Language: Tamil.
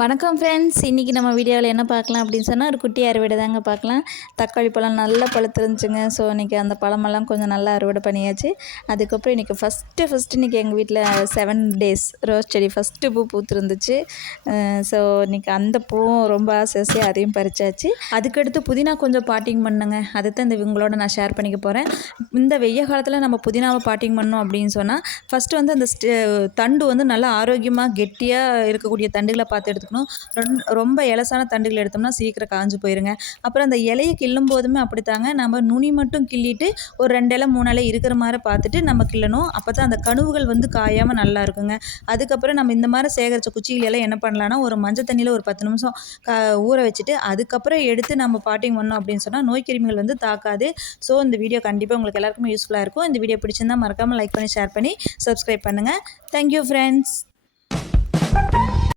வணக்கம் ஃப்ரெண்ட்ஸ். இன்றைக்கி நம்ம வீடியோவில் என்ன பார்க்கலாம் அப்படின்னு சொன்னால் ஒரு குட்டி அறுவடை தாங்க பார்க்கலாம். தக்காளி பழம் நல்லா பழுத்துருந்துச்சுங்க. ஸோ இன்றைக்கி அந்த பழமெல்லாம் கொஞ்சம் நல்லா அறுவடை பண்ணியாச்சு. அதுக்கப்புறம் இன்றைக்கி ஃபஸ்ட்டு இன்றைக்கி எங்கள் வீட்டில் 7 டேஸ் ரோஸ் செடி ஃபஸ்ட்டு பூ பூத்துருந்துச்சு. ஸோ இன்றைக்கி அந்த பூவும் ரொம்ப ஆசை அதையும் பறிச்சாச்சு. அதுக்கடுத்து புதினா கொஞ்சம் பாட்டிங் பண்ணுங்க. அதை தான் இவங்களோட நான் ஷேர் பண்ணிக்க போகிறேன். இந்த வெய்ய காலத்தில் நம்ம புதினாவை பாட்டிங் பண்ணோம் அப்படின்னு சொன்னால் ஃபஸ்ட்டு வந்து அந்த தண்டு வந்து நல்லா ஆரோக்கியமாக கெட்டியாக இருக்கக்கூடிய தண்டுகளை பார்த்து எடுத்துக்கணும். ரொம்ப இலசான தண்டுகள் எடுத்தோம்னா சீக்கிரம் காஞ்சு போயிருங்க. அப்புறம் அந்த இலையை கிள்ளும் போதுமே அப்படித்தாங்க, நம்ம நுனி மட்டும் கிள்ளிட்டு ஒரு 2 இலை 3 இலை இருக்கிற மாதிரி பார்த்துட்டு நம்ம கிள்ளணும். அப்போ தான் அந்த கணுவுகள் வந்து காயாமல் நல்லா இருக்குங்க. அதுக்கப்புறம் நம்ம இந்த மாதிரி சேகரித்த குச்சிகள் எல்லாம் என்ன பண்ணலான்னா, ஒரு மஞ்சள் தண்ணியில் ஒரு 10 நிமிஷம் ஊற வச்சுட்டு அதுக்கப்புறம் எடுத்து நம்ம பாட்டிங் பண்ணோம் அப்படின்னு சொன்னால் நோய் கிருமிகள் வந்து தாக்காது. ஸோ இந்த வீடியோ கண்டிப்பாக உங்களுக்கு எல்லாருக்குமே யூஸ்ஃபுல்லாக இருக்கும். இந்த வீடியோ பிடிச்சிருந்தால் மறக்காமல் லைக் பண்ணி ஷேர் பண்ணி சப்ஸ்கிரைப் பண்ணுங்கள். Thank you friends.